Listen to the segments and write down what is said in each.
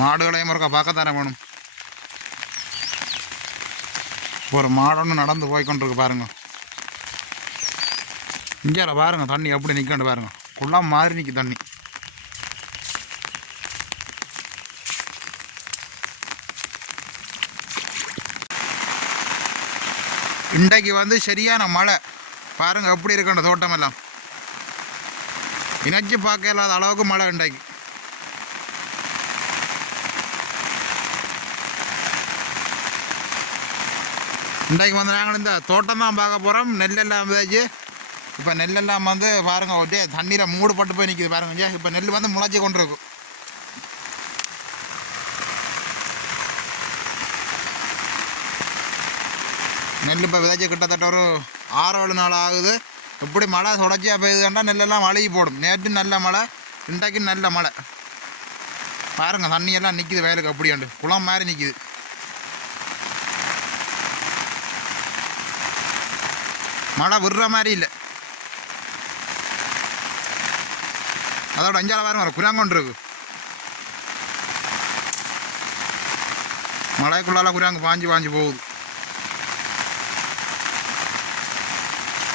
மாடுகளையும் இருக்க பார்க்கத்தானே வேணும்? ஒரு மாடொன்று நடந்து போய்கொண்டிருக்கு பாருங்க. இங்கே பாருங்க தண்ணி எப்படி நிற்கண்டு பாருங்க. குள்ளம் மாறி நிற்கும் தண்ணி. இன்றைக்கு வந்து சரியான மழை. பாருங்க எப்படி இருக்கின்ற தோட்டமெல்லாம். இணைச்சி பார்க்க இல்லாத அளவுக்கு மழை இன்றைக்கு. இன்றைக்கு வந்து நாங்கள் இந்த தோட்டம் தான் பார்க்க போகிறோம் நெல்லெல்லாம் விதைச்சு இப்போ நெல்லெல்லாம் வந்து பாருங்க ஒரே தண்ணீரை மூடு பட்டு போய் நிற்கிது பாருங்க இப்போ நெல் வந்து முளைச்சி கொண்டிருக்கும் நெல் இப்போ விதைச்சி கிட்டத்தட்ட ஒரு ஆறு ஏழு நாள் ஆகுது. இப்படி மழை தொடர்ச்சியாக பெய்யுதுன்னா நெல்லெல்லாம் அழுகி போடும். நேற்று நல்ல மழை இன்றைக்கு நல்ல மழை. பாருங்க தண்ணியெல்லாம் நிற்கிது வயலுக்கு அப்படியாண்டு. குளம் மாதிரி நிற்கிது மழை விடுற மாதிரி இல்லை. அதோட அஞ்சால வாரம் ஒரு குராங்கொண்டு இருக்கு. மழைக்குள்ளால குராங்கு பாஞ்சு பாஞ்சு போகுது.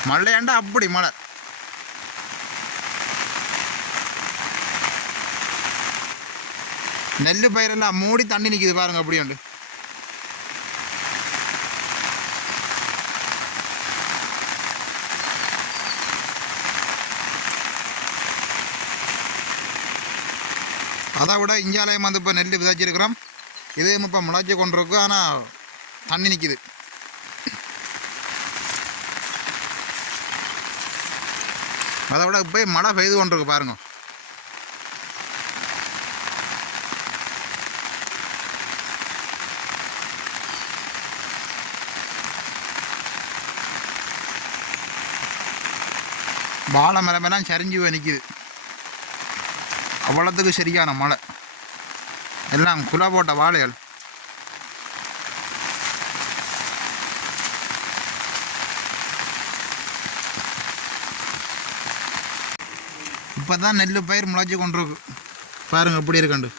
மழையாண்டா அப்படி மழை? நெல் பயிரெல்லாம் மூடி தண்ணி நிற்கிது பாருங்க அப்படியாண்டு அதை விட இஞ்சாலயம் வந்து இப்போ நெல் விதைச்சிருக்கிறோம். இதையும் இப்போ முளைச்சி கொண்டிருக்கு. ஆனால் தண்ணி நிற்கிது அதை விட இப்போ மழை பெய்து கொண்டிருக்கு பாருங்க. வாழை மரமெல்லாம் சரிஞ்சு நிற்கிது அவ்வளோத்துக்கு சரியான மழை. எல்லாம் குலா போட்ட வாழைகள். இப்போ தான் நெல் பயிர் முளைச்சி கொண்டிருக்கு. பாருங்க எப்படி இருக்கண்டு.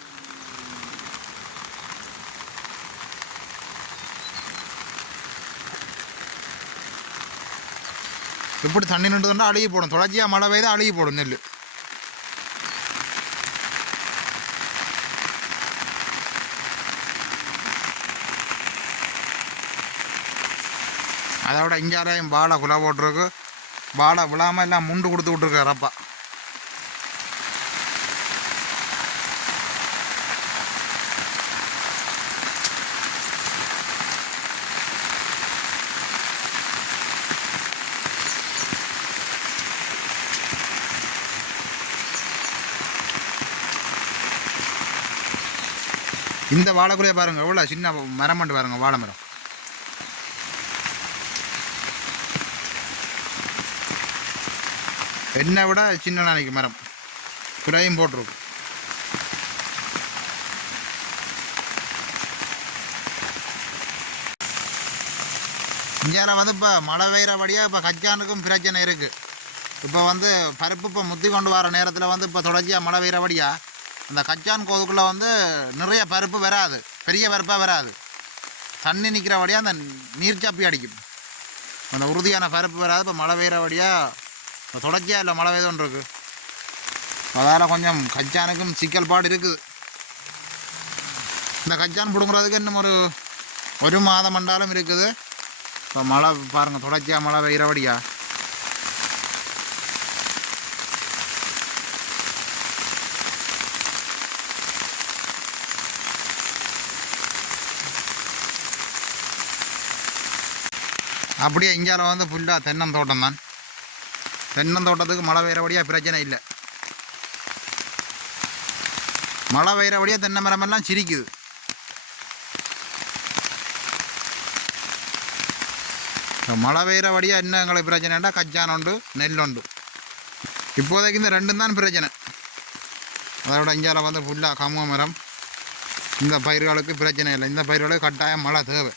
எப்படி தண்ணி நின்றுதுன்னா அழுகி போடும். தொடர்ச்சியாக மழை பெய்து அழுகி போடும் நெல் அதை விட வாழை குலை போட்டிருக்கு. வாழை விழாமல் எல்லாம் முண்டு கொடுத்து விட்ருக்காரு அப்பா. இந்த வாழைக்குள்ளே பாருங்க எவ்வளோ சின்ன மரம் மட்டும் பாருங்க வாழை மரம். என்னை விட சின்ன நாளைக்கு மரம். குலையும் போட்டிருக்கு இந்தியாவில் வந்து இப்போ மழை பெய்கிறபடியாக இப்போ கச்சானுக்கும் பிரச்சனை இருக்குது இப்போ வந்து பருப்பு இப்போ முத்தி கொண்டு வர நேரத்தில் வந்து இப்போ தொடர்ச்சியாக மழை பெய்கிறபடியாக அந்த கச்சான் கோதுக்குள்ளே வந்து நிறைய பருப்பு வராது. பெரிய பருப்பாக வராது. தண்ணி நிற்கிறபடியாக அந்த நீர்ச்சாப்பி அடிக்கும். அந்த உறுதியான பருப்பு வராது. இப்போ மழை பெய்கிறபடியாக இப்போ தொடர்ச்சியாக இல்லை மழை வேதம் இருக்கு அதால் கொஞ்சம் கச்சானுக்கும் சிக்கல் பாடு இருக்குது. இந்த கச்சான் பிடுங்குறதுக்கு இன்னும் ஒரு ஒரு மாதம் மண்டாலும் இருக்குது. இப்போ மழை பாருங்கள் தொடர்ச்சியாக மழை பெய்கிறபடியா அப்படியே இந்தியாவில் வந்து ஃபுல்லாக தென்னந்தோட்டம் தான் தென்னந்தோட்டத்துக்கு மழை பெய்கிறபடியாக பிரச்சனை இல்லை. மழை பெய்கிறபடியாக தென்னை மரமெல்லாம் சிரிக்குது. மழை பெய்கிறபடியாக என்ன எங்களுக்கு பிரச்சனைண்டா கச்சான் உண்டு நெல் உண்டு. இப்போதைக்கு இந்த ரெண்டும் தான் பிரச்சனை. அதோட இந்தியாவில் வந்து ஃபுல்லாக கமுக மரம். இந்த பயிர்களுக்கு பிரச்சனை இல்லை. இந்த பயிர்களுக்கு கட்டாயம் மழை தேவை.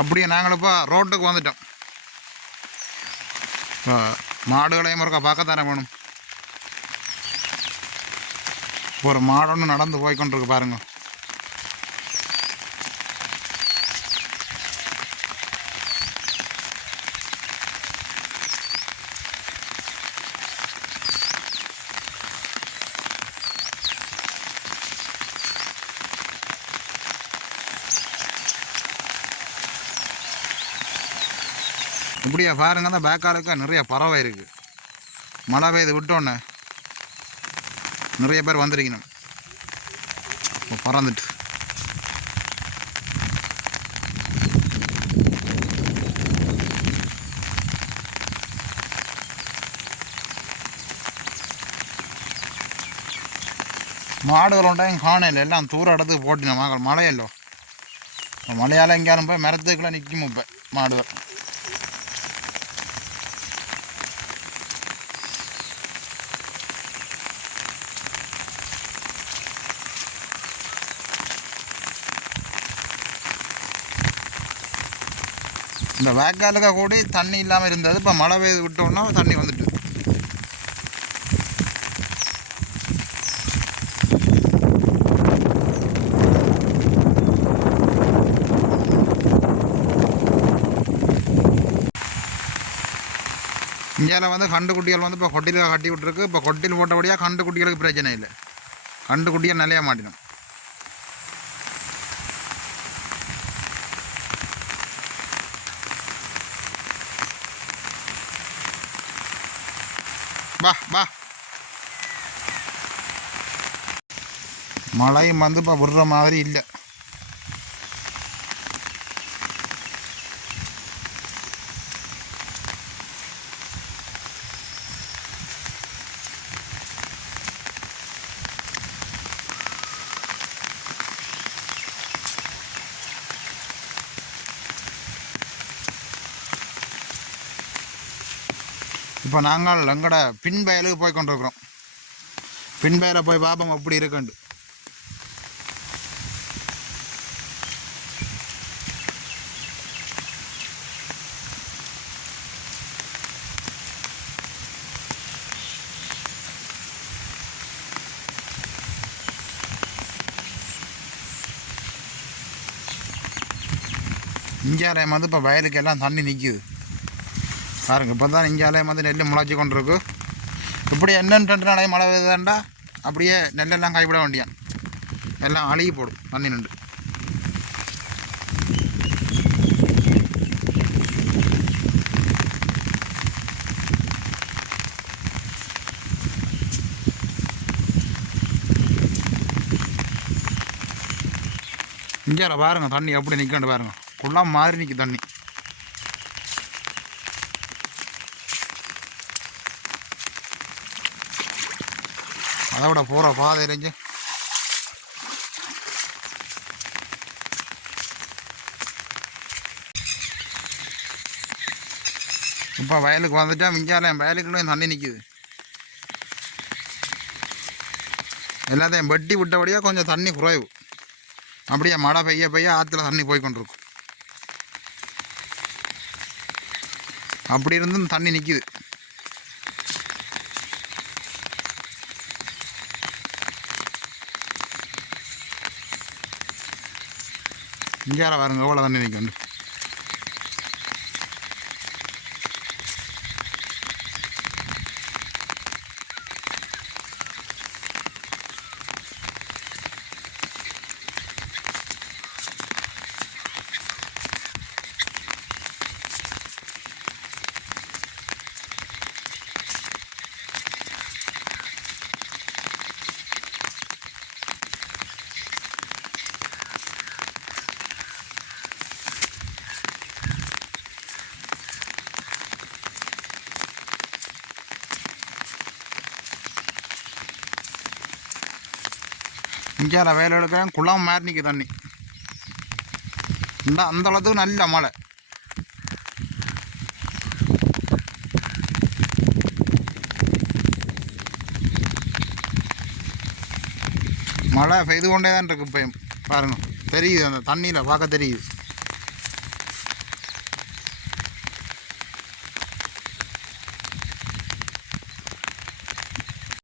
அப்படியே நாங்கள் ரோட்டுக்கு வந்துட்டோம். இப்போ மாடுகளையும் ஒருக்கா பார்க்கத்தானே வேணும் ஒரு மாடொன்று நடந்து போய் கொண்டிருக்கு இப்படியா பாருங்க அந்த பேக்காலுக்கு நிறைய பறவை இருக்குது மழை பெய்து விட்டோன்னே நிறைய பேர் வந்திருக்கணும். இப்போ பறந்துட்டு. மாடுகள் உண்டாயும் காணையில் எல்லாம் தூர இடத்துக்கு போட்டினோம். மகள் மழையல்லோ இப்போ மழையால் எங்கேயாலும் போய் மரத்துக்குள்ளே நிற்கும் இப்போ மாடுகள். இந்த வேக்காலுக்கு கூட தண்ணி இல்லாமல் இருந்தது. இப்போ மழை பெய்து விட்டோன்னா தண்ணி வந்துட்டு. இந்தியாவில் வந்து கண்டு குட்டிகள் வந்து இப்போ கொட்டிலுக்கு கட்டி விட்டுருக்கு. இப்போ கொட்டில் போட்டபடியாக கண்டு குட்டிகளுக்கு பிரச்சனை இல்லை. கண்டு குட்டிகள் நிலைய மாட்டினோம். வா வா. மழையும் வந்து இப்போ விடுற மாதிரி இல்லை. இப்போ நாங்கள் எங்கட பின் வயலுக்கு போய் கொண்டிருக்கிறோம். பின் வயலை போய் பார்ப்போம் எப்படி இருக்குண்டு இந்தியாவில் வந்து இப்போ வயலுக்கு எல்லாம் தண்ணி நிற்கிது பாருங்க இப்போ தான் இங்கே வந்து நெல் முளைச்சி கொண்டு இருக்கு இப்படி என்னன்னு ரெண்டு நாளே மழை பெய்யுதாண்டா அப்படியே நெல்லெல்லாம் கைவிட வேண்டியான் எல்லாம் அழுகி போடும் தண்ணி நின்று. இங்கே பாருங்க தண்ணி எப்படி நிற்கண்டு பாருங்க. குள்ளம் மாதிரி நிற்கி தண்ணி. அதோட போகிற பாதை இறைஞ்சு இப்போ வயலுக்கு வந்துட்டா மிஞ்சால என் வயலுக்குள்ளே தண்ணி நிற்கிது எல்லாத்தையும் வெட்டி விட்டபடியாக கொஞ்சம் தண்ணி குறைவு. அப்படியே மழை பெய்ய பெய்ய ஆற்றுல தண்ணி போய் கொண்டிருக்கும். அப்படி இருந்தும் தண்ணி நிற்கிது இங்கே பாருங்க எவ்வளோ தண்ணி நிற்கும்? இங்கே வேலை எடுக்கிறேன். குளம் மாதிரி நிற்க தண்ணி. இந்த அந்த அளவுக்கு நல்ல மழை. மழை பெய்து கொண்டே தான் இருக்கு இப்போ பாருங்க. தெரியுது அந்த தண்ணியில் பார்க்க தெரியுது.